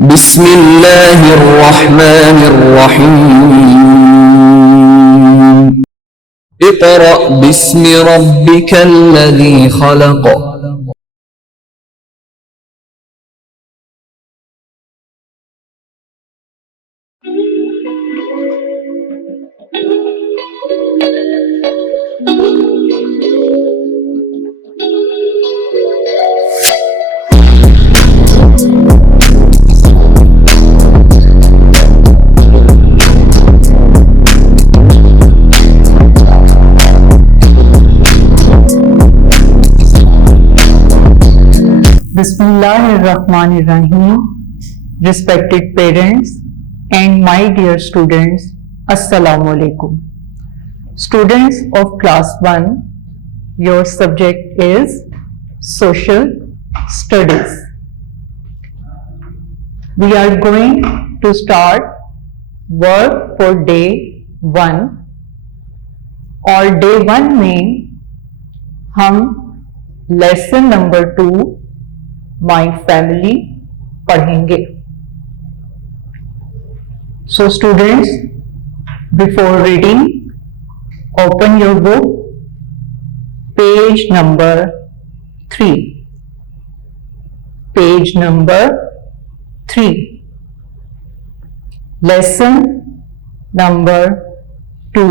بسم الله الرحمن الرحيم اقرأ باسم ربك الذي خلق Bismillahirrahmanirrahim. Respected parents and my dear students, Assalamu alaikum. Students of class 1, your subject is Social Studies. We are going to start work for day 1 और day 1 में हम lesson number 2 My Family पढ़ेंगे. So students, before reading, open your book, page number 3. Page number 3. Lesson number 2,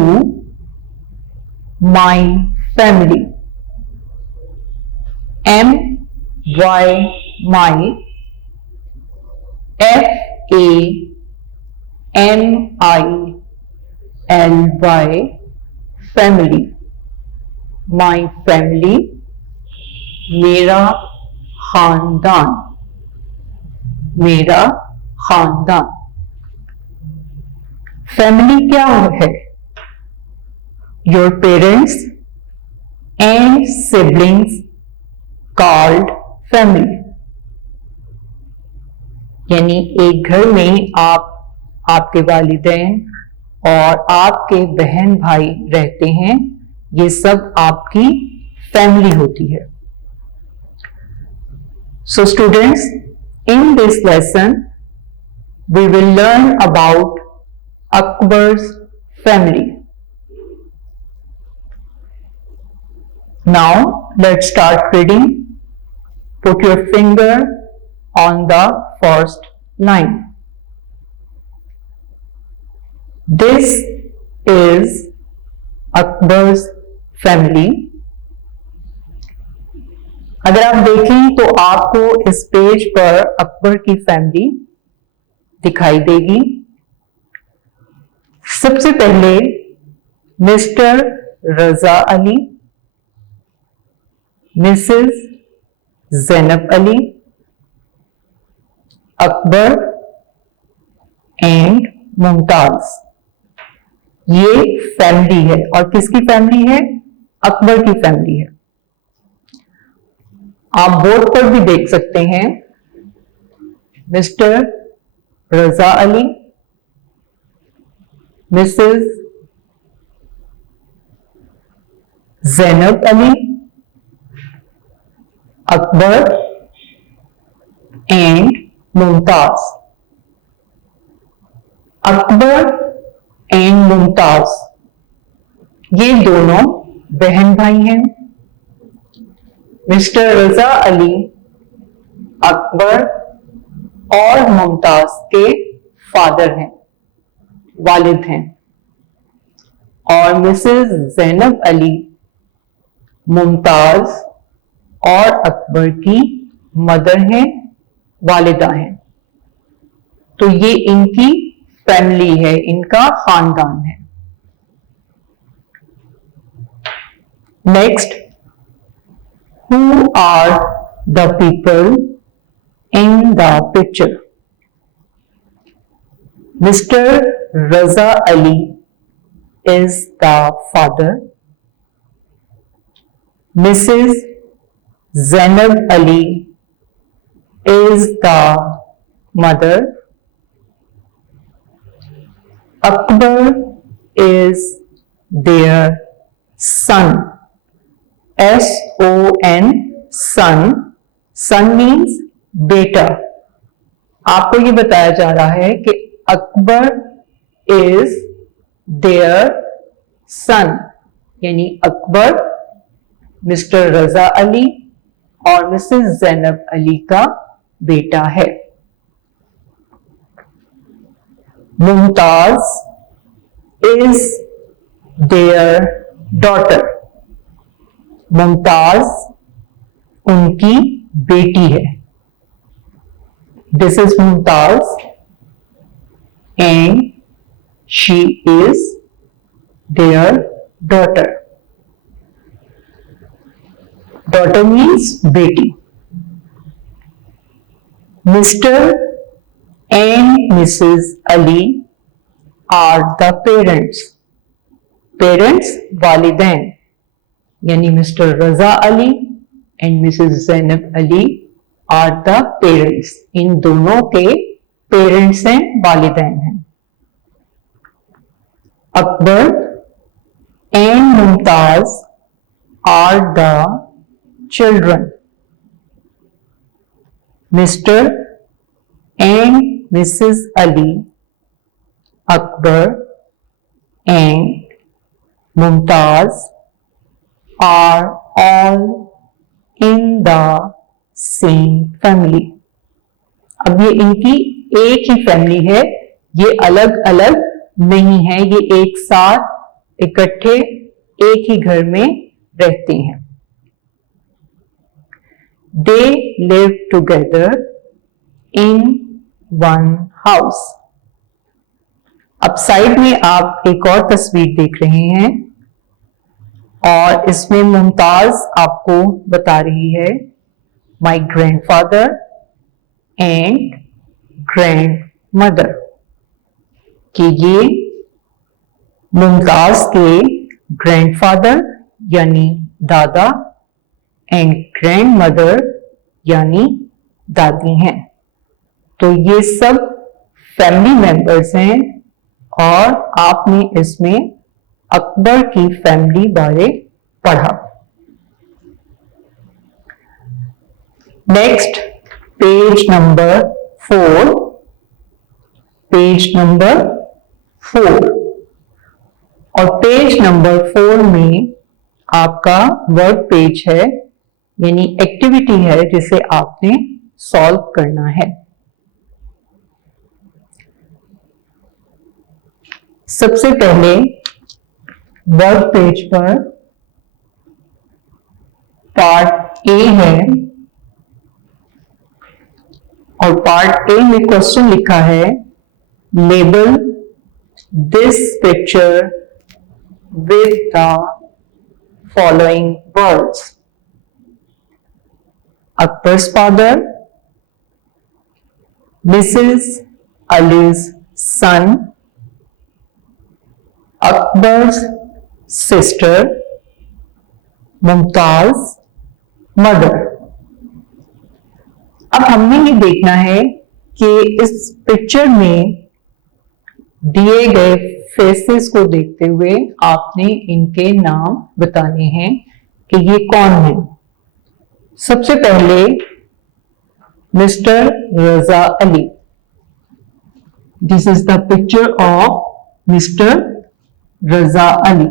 My Family. My, my, family, family, my family, मेरा खानदान, मेरा खानदान. Family क्या है? Your parents and siblings called family. यानी एक घर में आपके वालिदैन और आपके बहन भाई रहते हैं, ये सब आपकी फैमिली होती है. So students, in this lesson we will learn about Akbar's family. Now let's start reading. Put your finger on the first line. This is Akbar's family. अगर आप देखें तो आपको इस पेज पर अकबर की फैमिली दिखाई देगी. सबसे पहले mister Raza Ali, Mrs Zainab Ali, Akbar and Mumtaz. ये फैमिली है. और किसकी फैमिली है? अकबर की फैमिली है. आप बोर्ड पर भी देख सकते हैं, मिस्टर Raza Ali, Mrs Zainab Ali, Akbar and Mumtaz. Akbar and Mumtaz ये दोनों बहन भाई हैं. मिस्टर रजा अली अकबर और मुमताज के फादर हैं, वालिद हैं. और मिसेस ज़ैनब अली मुमताज और अकबर की मदर हैं, वालिदा हैं. तो ये इनकी फैमिली है, इनका खानदान है. Next, who are the people in the picture? Mr. Raza Ali is the father. Mrs. Zainab Ali is the mother. Akbar is their son. S-O-N, son. Son means beta. आपको ये बताया जा रहा है कि अकबर इज देयर सन, यानी अकबर मिस्टर रजा अली और missus Zainab अली का बेटा है। Mumtaz is their daughter, Mumtaz उनकी बेटी है। This is Mumtaz and she is their daughter. Daughter means बेटी। Mister and missus Ali are the parents, parents वालिदैन, यानी mister Raza Ali and missus Zainab Ali are the parents, इन दोनों के पेरेंट्स हैं, वालिदैन हैं। Akbar and Mumtaz are the children, mister and missus Ali, Akbar and Mumtaz are all in the same family। अब ये इनकी एक ही फैमिली है, ये अलग अलग नहीं है, ये एक साथ इकट्ठे एक ही घर में रहते हैं। They live together in one house। अब साइड में आप एक और तस्वीर देख रहे हैं और इसमें मुमताज आपको बता रही है माई ग्रैंडफादर एंड ग्रैंड मदर, कि ये मुमताज के ग्रैंडफादर यानी दादा एंड ग्रैंड मदर यानी दादी हैं। तो ये सब फैमिली मेंबर्स हैं और आपने इसमें अकबर की फैमिली बारे पढ़ा। Next page number 4, page number 4, और पेज नंबर 4 में आपका वर्क पेज है, यानी एक्टिविटी है जिसे आपने सॉल्व करना है। सबसे पहले वर्क पेज पर पार्ट ए है और पार्ट ए में क्वेश्चन लिखा है, label this picture with the following words. Akbar's father, Mrs Ali's son, Akbar's sister, Mumtaz mother. अब हमने ये देखना है कि इस पिक्चर में दिए गए फेसेस को देखते हुए आपने इनके नाम बताने हैं कि ये कौन है। सबसे पहले mister Raza Ali, this is the picture of mister Raza Ali.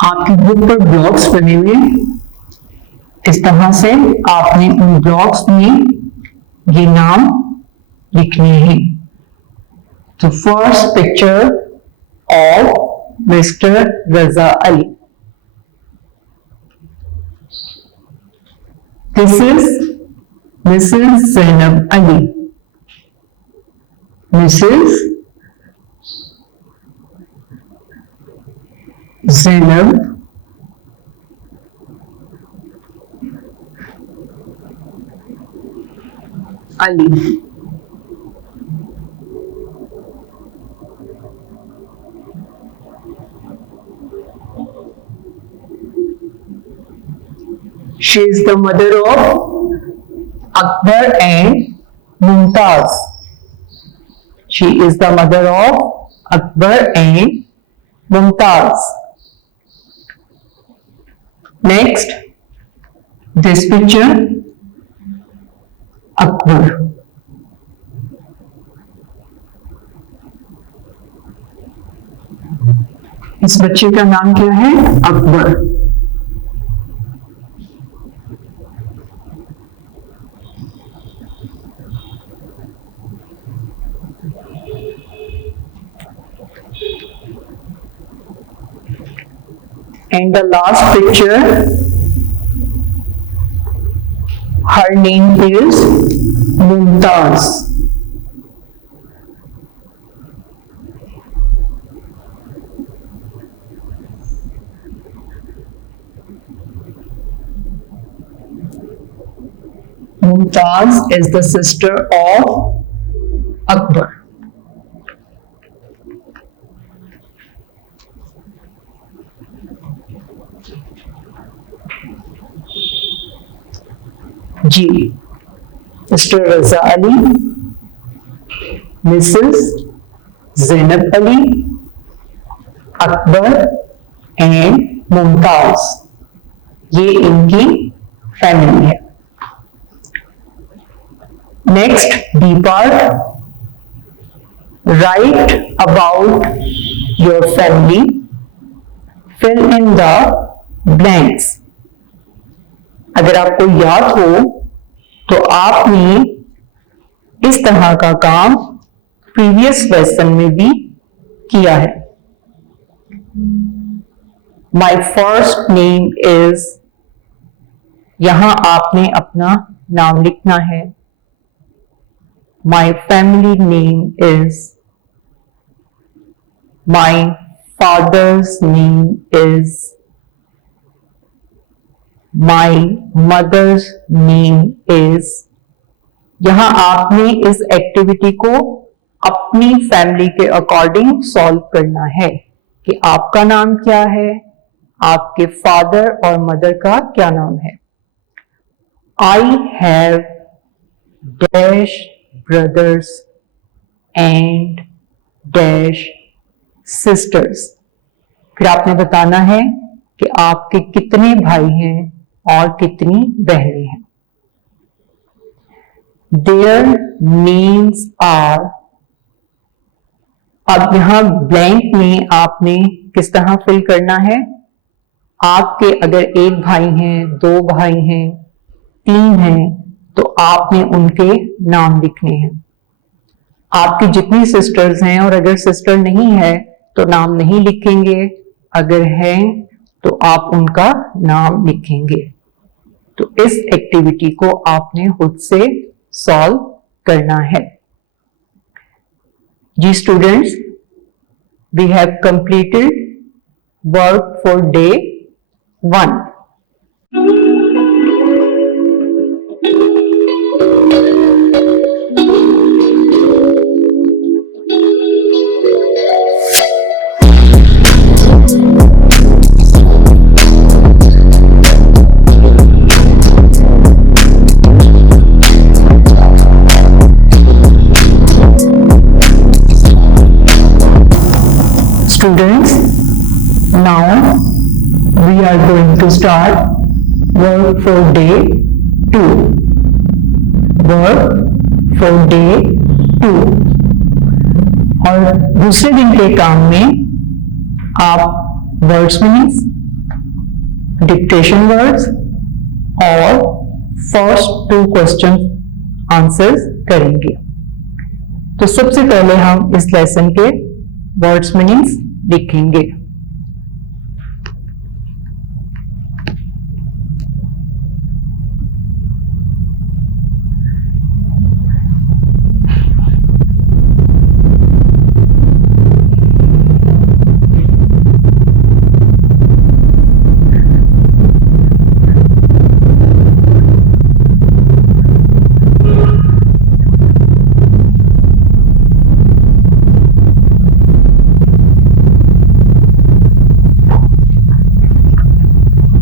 आपकी बुक पर ब्लॉक्स बने हुए, इस तरह से आपने उन ब्लॉक्स में ये नाम लिखने हैं। तो first picture of mister Raza Ali, this is Mrs Zainab Ali, मिसेस Zainab Ali. She is the mother of Akbar and Mumtaz. She is the mother of Akbar and Mumtaz. Next, this picture, Akbar. इस बच्चे का नाम क्या है? Akbar. And the last picture, her name is Mumtaz. Mumtaz is the sister of Akbar. जी, Mr Raza Ali, Mrs Zainab Ali, Akbar and Mumtaz, ये इनकी family है. Next B part, write about your family, fill in the blanks. अगर आपको याद हो तो आपने इस तरह का काम प्रीवियस लेसन में भी किया है. माई फर्स्ट नेम इज, यहां आपने अपना नाम लिखना है. My family name is, my father's name is, My mother's name is. यहां आपने इस एक्टिविटी को अपनी फैमिली के अकॉर्डिंग सॉल्व करना है कि आपका नाम क्या है, आपके फादर और मदर का क्या नाम है. I have dash brothers and dash sisters. फिर आपने बताना है कि आपके कितने भाई हैं और कितनी बहनें हैं. Their names are. अब यहां ब्लैंक में आपने किस तरह फिल करना है. आपके अगर एक भाई हैं, दो भाई हैं, तीन हैं, तो आपने उनके नाम लिखने हैं. आपकी जितनी सिस्टर्स हैं, और अगर सिस्टर नहीं है तो नाम नहीं लिखेंगे, अगर हैं तो आप उनका नाम लिखेंगे. तो इस एक्टिविटी को आपने खुद से सॉल्व करना है. जी students, we have completed work for day 1. Students, now we are going to start work for day 2. Work for day 2. और दूसरे दिन के काम में आप वर्ड्स मीनिंग्स, डिक्टेशन वर्ड्स और फर्स्ट 2 क्वेश्चन आंसर्स करेंगे. तो सबसे पहले हम इस लेसन के वर्ड्स मीनिंग्स लिखेंगे.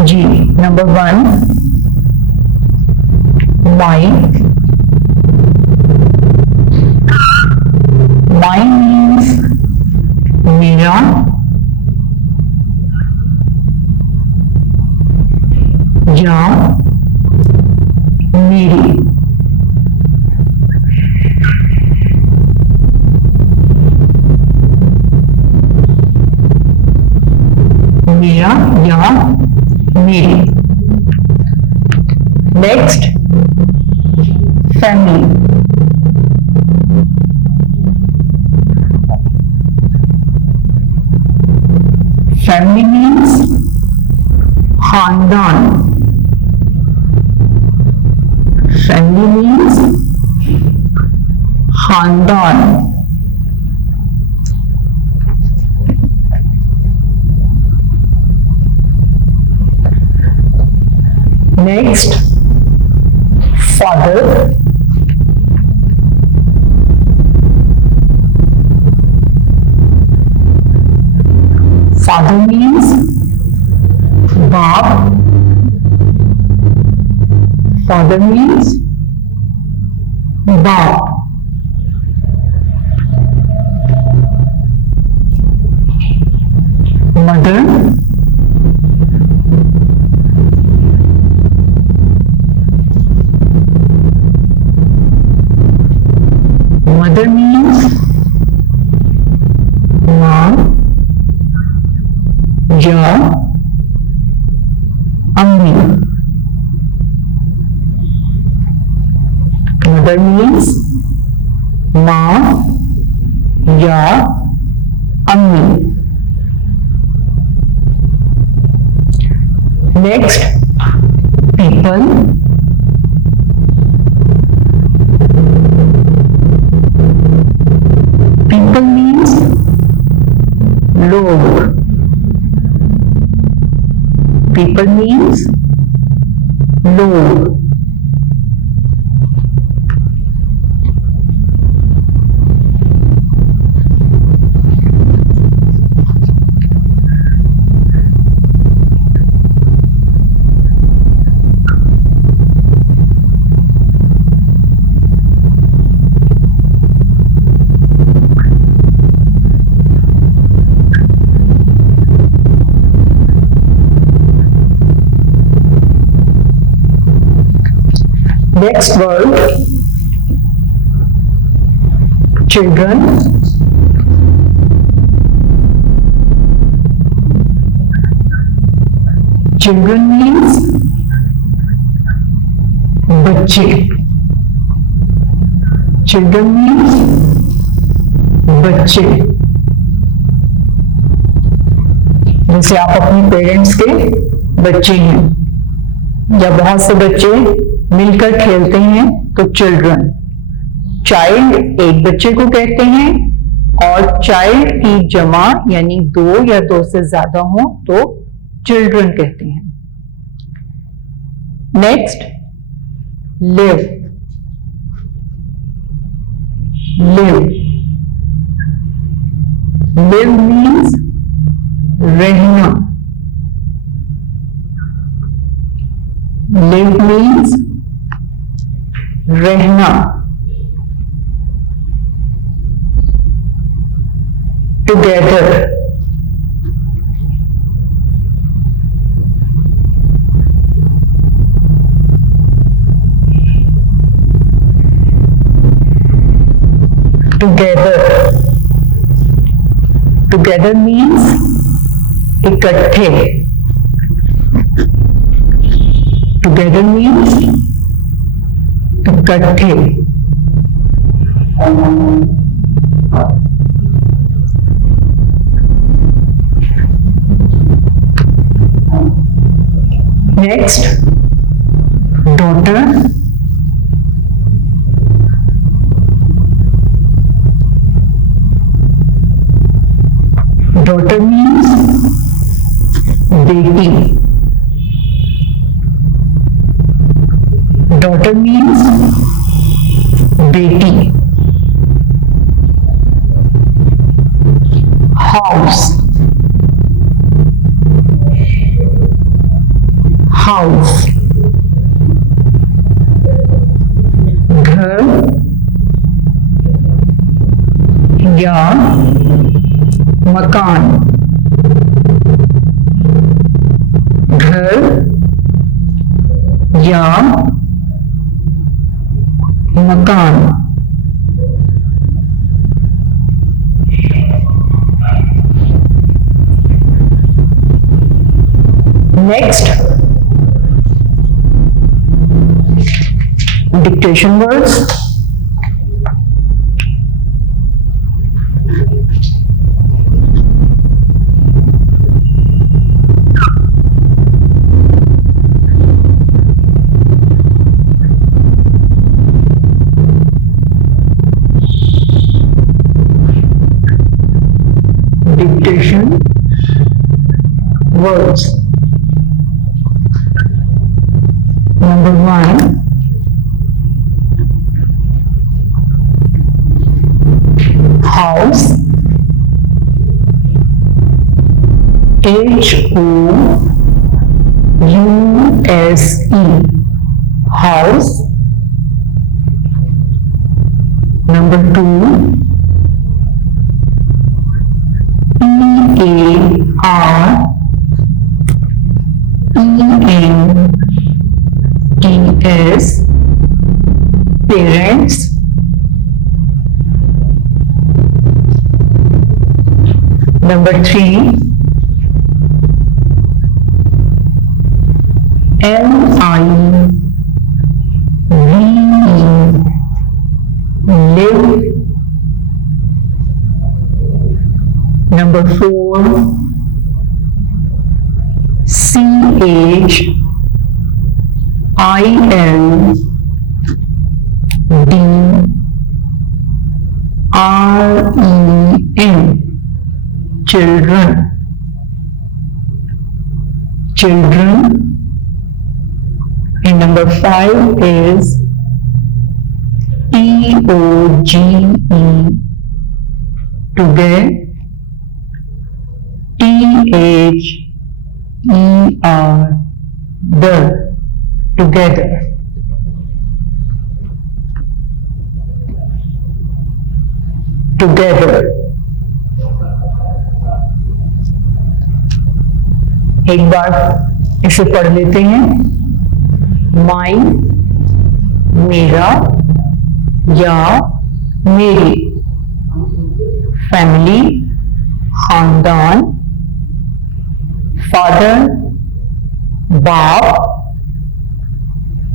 जी, नंबर 1, माइक, या मेरी, मेरा या मेरी। Next, family. फैमिली मीन्स खानदान। फैमिली मीन्स खानदान। Next, father. फादर मीन्स बाप। फादर मीन्स बाप। मदर। मदर मीन्स माँ या अम्मी। मदर मीन्स माँ या अम्मी। Next, people. पीपल मीन्स लोग। पीपल मीन्स लोग। Next word, children. Children means बच्चे। Children means बच्चे। जैसे आप अपने पेरेंट्स के बच्चे हैं, या बहुत से बच्चे मिलकर खेलते हैं तो चिल्ड्रन। चाइल्ड एक बच्चे को कहते हैं, और चाइल्ड की जमा यानी दो या दो से ज्यादा हो तो चिल्ड्रन कहते हैं। Next, live. Live. Live means रहना। लिव मीन्स रहना। टुगेदर। टुगेदर। टुगेदर मीन्स इकट्ठे। टुगेदर मीन्स इकट्ठे। Next, daughter. डॉटर मीन्स बेटी। डॉटर मीन्स बेटी। हाउस। हाउस घर या मकान। घर या मकान। Next dictation words. Dictation words. Number 1, house, House, house. Number 2, Parents, parents. Number 3, live. Number 4, CHILDREN, children. And number 5 is TOGE, together. THER, together. Together. एक बार इसे पढ़ लेते हैं। माई, मेरा या मेरी। फैमिली, खानदान। फादर, बाप,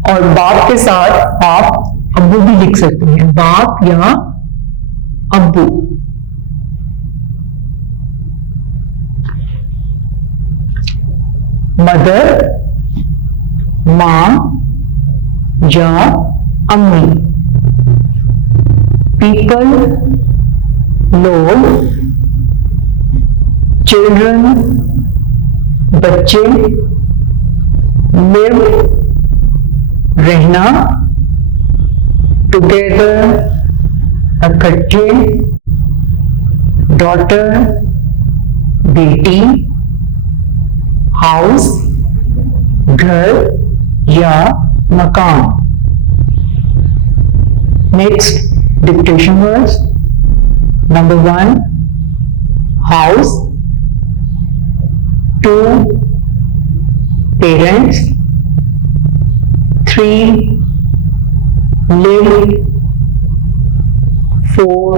और बाप के साथ आप अब्बू भी लिख सकते हैं, बाप या अब्बू। मदर, माँ या अम्मी। पीपल, लोग। चिल्ड्रन, बच्चे। लिव, रहना। टुगेदर, इकट्ठे। डॉटर, बेटी। हाउस, घर या मकान। Next dictation words. नंबर 1, हाउस। 2, parents. 3, live. 4,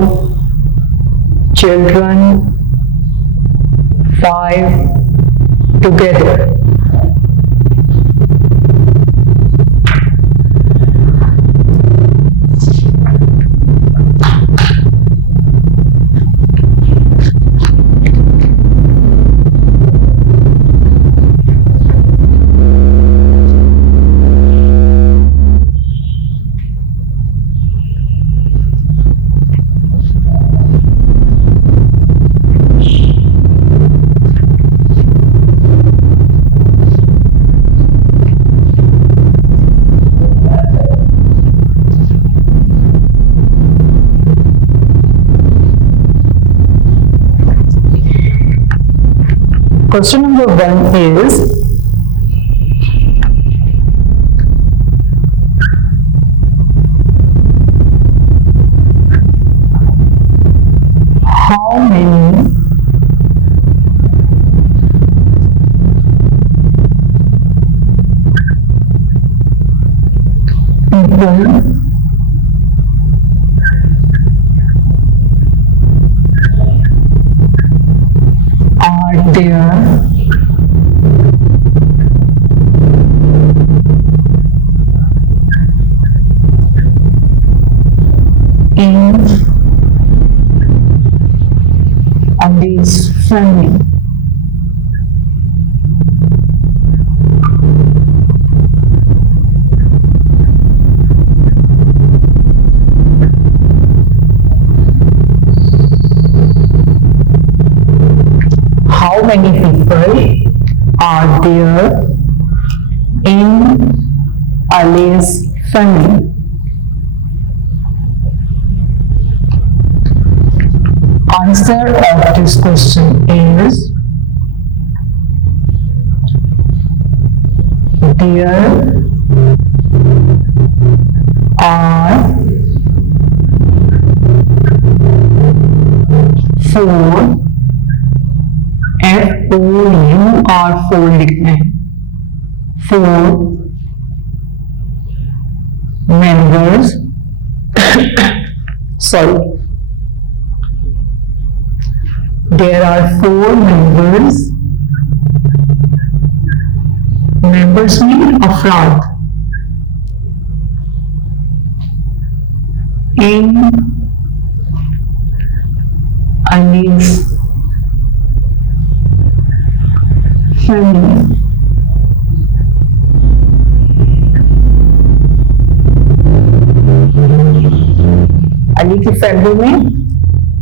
children. 5, together. Question number 1 is, how many family. How many people are there in Ali's family? Answer of this question is there are 4 FOUR 4 लिखना है 4 members sorry there are 4 members mean अफराद in Ali's family. Ali की फैमिली में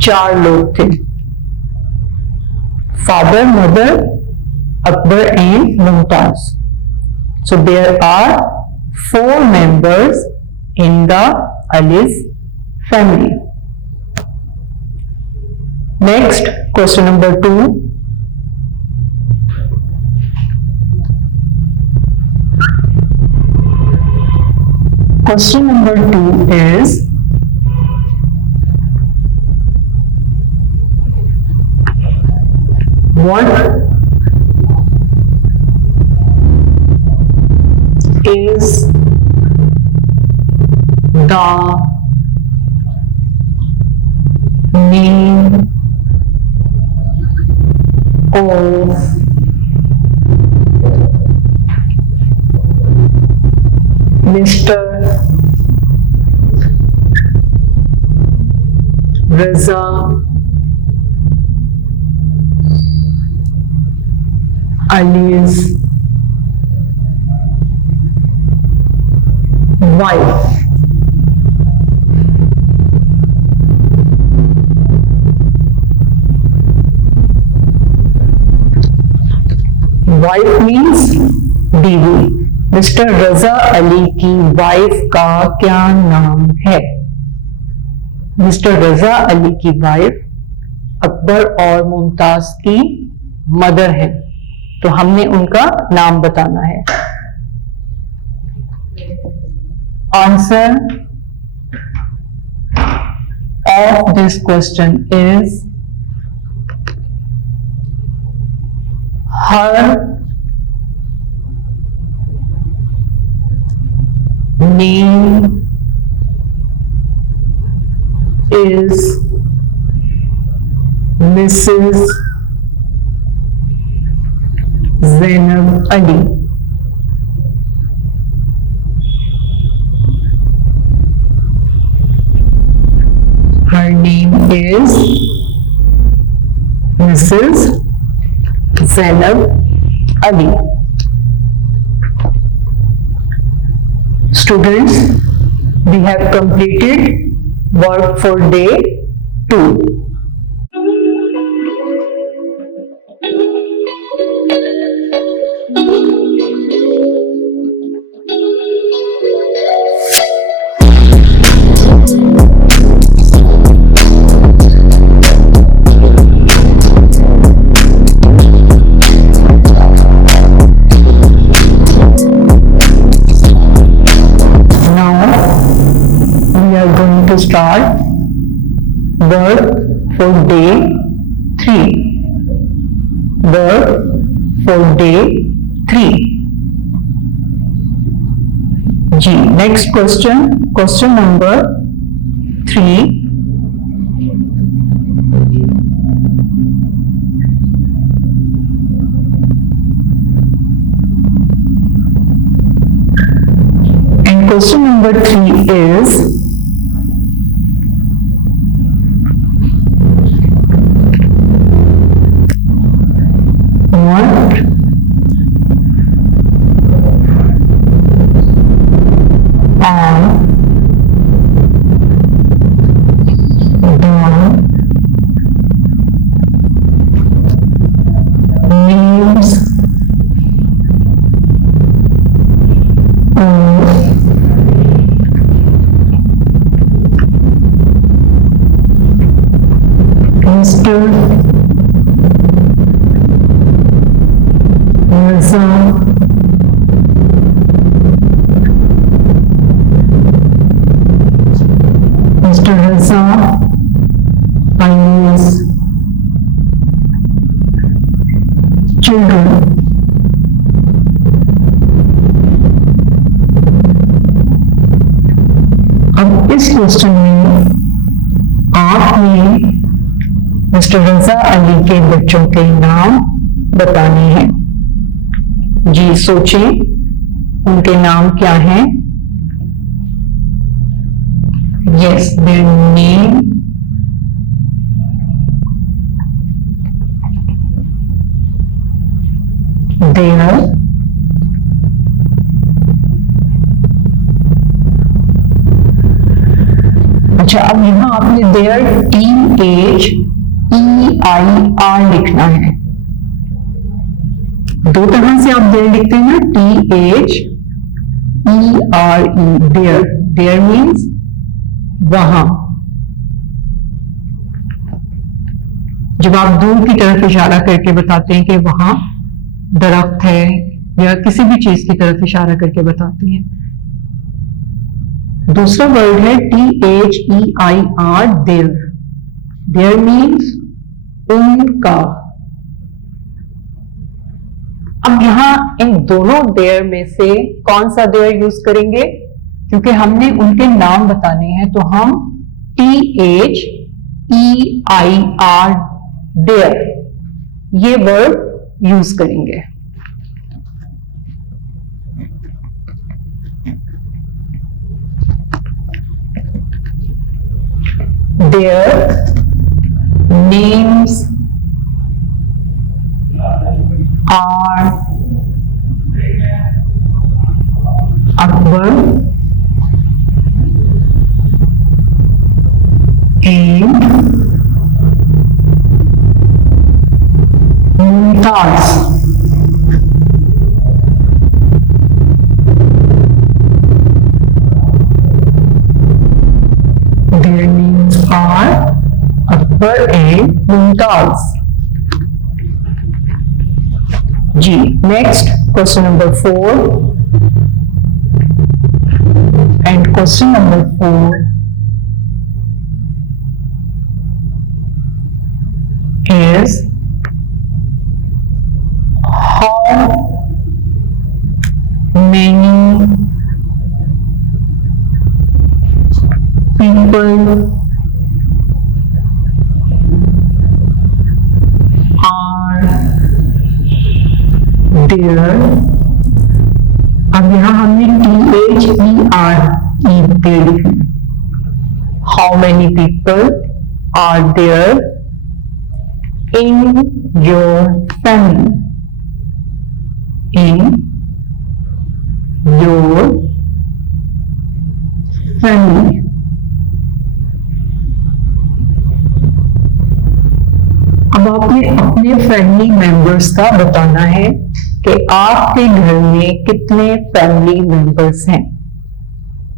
4 लोग थे father mother Akbar and Mumtaz so there are 4 members in the Ali's family. Next question number 2. Question number 2 is what is the name of Mr. Raza Ali's wife? Wife means बीवी. मिस्टर रजा अली की वाइफ का क्या नाम है? मिस्टर रजा अली की वाइफ अकबर और मुमताज की मदर है, तो हमने उनका नाम बताना है. Answer of this question is her name is Mrs. Zainab Ali. Her name is Mrs. Zainab Ali. Students, we have completed work for day 2. Start work for day 3. Work for day 3. G. Next question. Question number 3. And question number 3 is mister Raza, मिस्टर Raza finds children. अब इस क्वेश्चन में आपने मिस्टर रजा अली के बच्चों के नाम बताने हैं। जी सोचें, उनके नाम क्या हैं? यस, देयर नेम देयर अच्छा, अब यहां आपने देयर THEIR लिखना है। दो तरह से आप देयर लिखते हैं ना, THERE, देयर। देयर मीन्स वहां। जब आप दूर की तरफ इशारा करके बताते हैं कि वहां दरख्त है, या किसी भी चीज की तरफ इशारा करके बताते हैं। दूसरा वर्ड है THEIR, देयर। देयर मीन्स उनका। अब यहां इन दोनोर देयर में से कौन सा देयर यूज करेंगे? क्योंकि हमने उनके नाम बताने हैं, तो हम THEIR, देयर, ये वर्ड यूज करेंगे। Their names are Akbar and Mumtaz. Their names are Akbar and Mumtaz. G. Next, question number 4. And question number 4 is how many people are there? अब यहां हमने THERE लिखा। How many people are there in your family? In your family. अब आपने अपने family members का बताना है कि आपके घर में कितने फैमिली मेंबर्स हैं।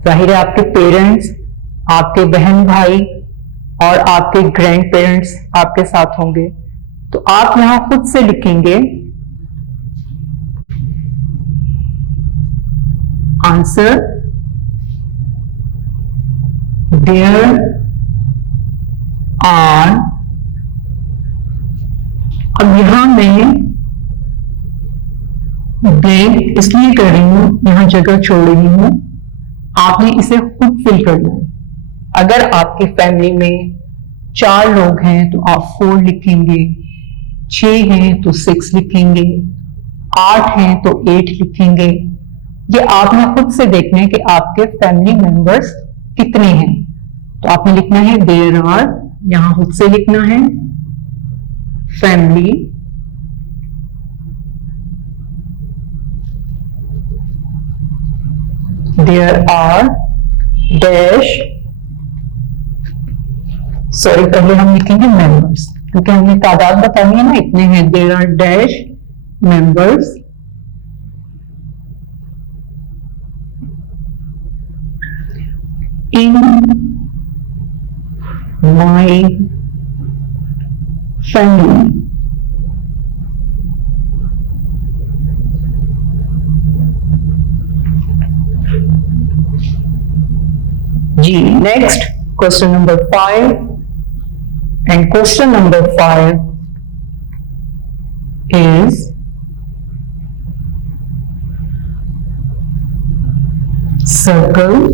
जाहिर है आपके पेरेंट्स, आपके बहन भाई और आपके ग्रैंड पेरेंट्स आपके साथ होंगे, तो आप यहां खुद से लिखेंगे आंसर देयर आर। अब यहां मैं ब्लैंक इसलिए कर रही हूं, यहां जगह छोड़ रही हूं, आपने इसे खुद फिल करना है। अगर आपकी फैमिली में 4 लोग हैं तो आप 4 लिखेंगे, 6 हैं तो 6 लिखेंगे, 8 हैं तो 8 लिखेंगे। ये आपने खुद से देखना है कि आपके फैमिली मेंबर्स कितने हैं। तो आपने लिखना है देयर आर, यहां खुद से लिखना है family there are dash, sorry पहले हम लिखेंगे मेंबर्स, क्योंकि हमें तादाद बतानी है ना, इतने हैं। There are dash members in my family. G. Next, question number 5. And question number 5 is circle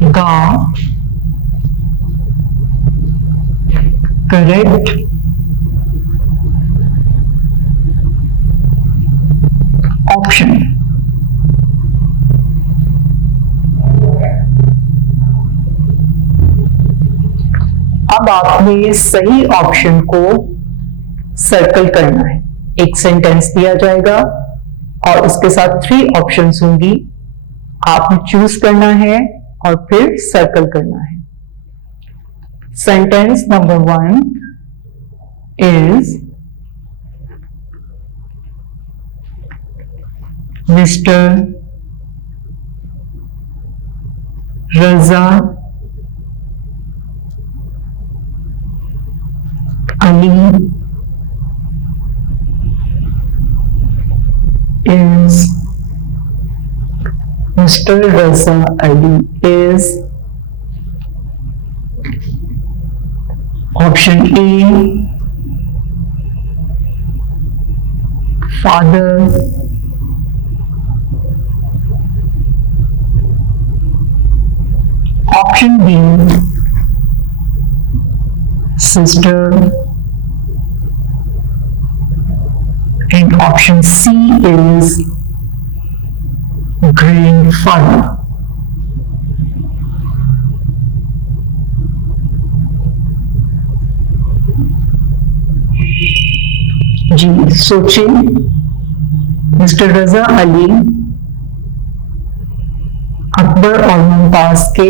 the correct option. अब आपने सही ऑप्शन को सर्कल करना है। एक सेंटेंस दिया जाएगा और उसके साथ 3 ऑप्शंस होंगी, आपने चूज करना है और फिर सर्कल करना है। Sentence number 1 is mister Raza Ali is Mr. Raza Ali is option A father, option B sister, and option C is grandfather. जी सोचिए, मिस्टर रजा अली अकबर और मुमताज के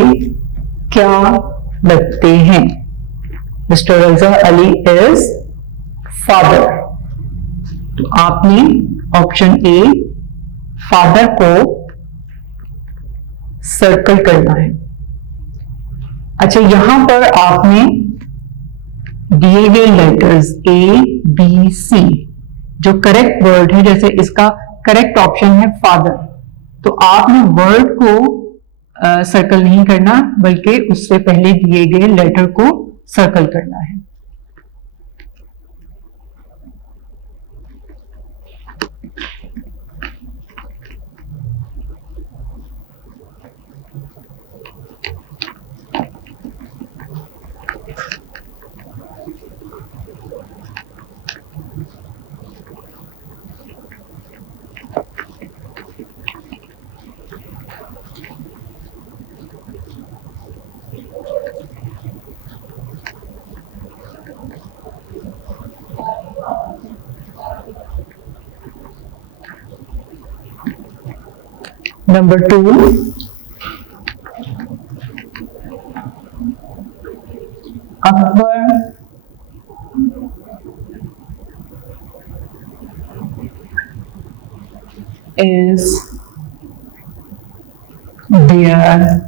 क्या लगते हैं? मिस्टर रजा अली इज फादर। तो आपने ऑप्शन ए फादर को सर्कल करना है। अच्छा, यहां पर आपने दिए गए लेटर्स ए बी सी जो करेक्ट वर्ड है, जैसे इसका करेक्ट ऑप्शन है फादर, तो आपने वर्ड को सर्कल नहीं करना बल्कि उससे पहले दिए गए लेटर को सर्कल करना है। Number 2, Akbar is their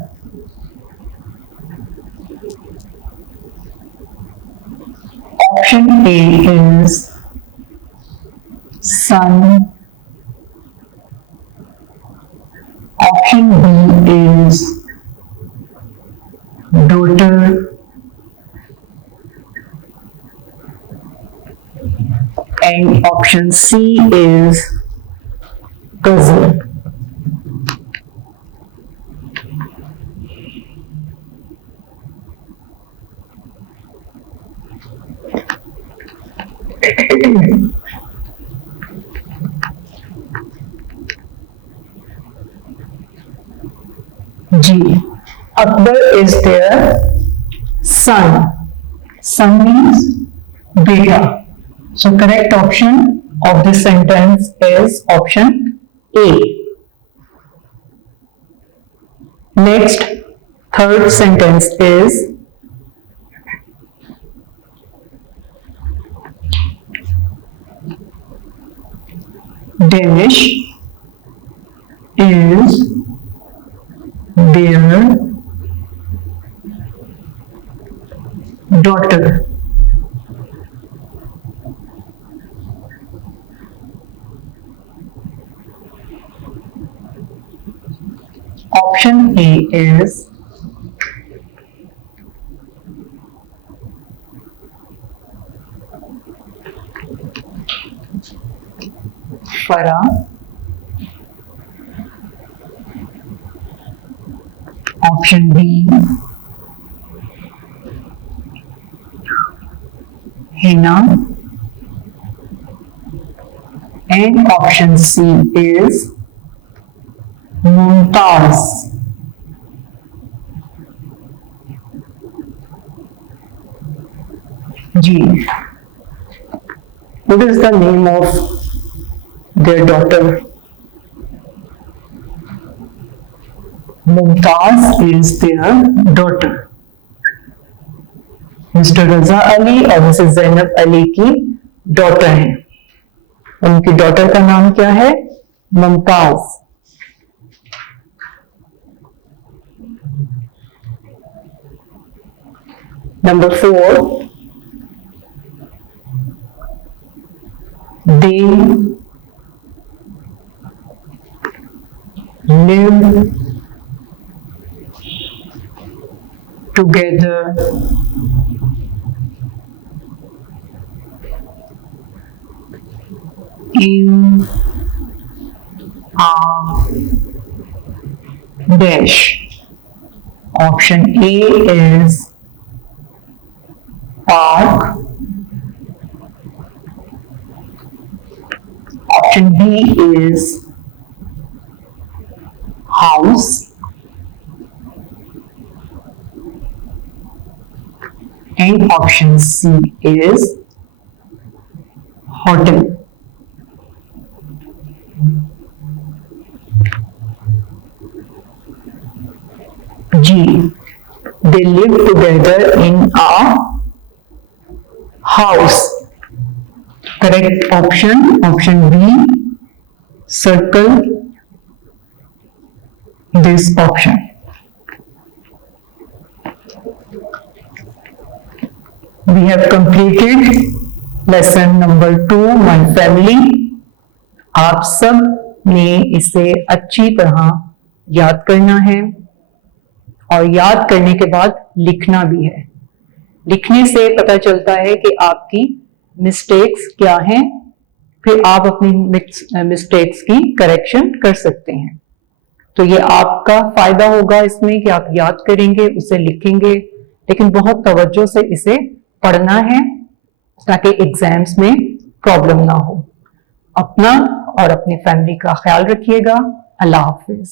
option A is son. Option B is daughter, and option C is cousin. G. Akbar is their son. Son means beta. So correct option of this sentence is option A. Next, third sentence is Danish is their daughter. Option A is Farah. Option B, Hina. And option C is Mumtaz. G. What is the name of their daughter? Mumtaz is their daughter. Mister Raza Ali और missus Zainab अली की डॉटर हैं. उनकी डॉटर का नाम क्या है? मुमताज. Number 4, they live together in a dash. Option A is park. Option B is house. And option C is hotel. G. They live together in a house. Correct option, option B. Circle this option. We have completed lesson number 2, My Family. आप सब ने इसे अच्छी तरह याद करना है और याद करने के बाद लिखना भी है. लिखने से पता चलता है कि आपकी मिस्टेक्स क्या हैं, फिर आप अपनी मिस्टेक्स की करेक्शन कर सकते हैं. तो ये आपका फायदा होगा इसमें कि आप याद करेंगे, उसे लिखेंगे, लेकिन बहुत तवज्जो से इसे पढ़ना है ताकि एग्जाम्स में प्रॉब्लम ना हो. अपना और अपनी फैमिली का ख्याल रखिएगा. अल्लाह हाफिज.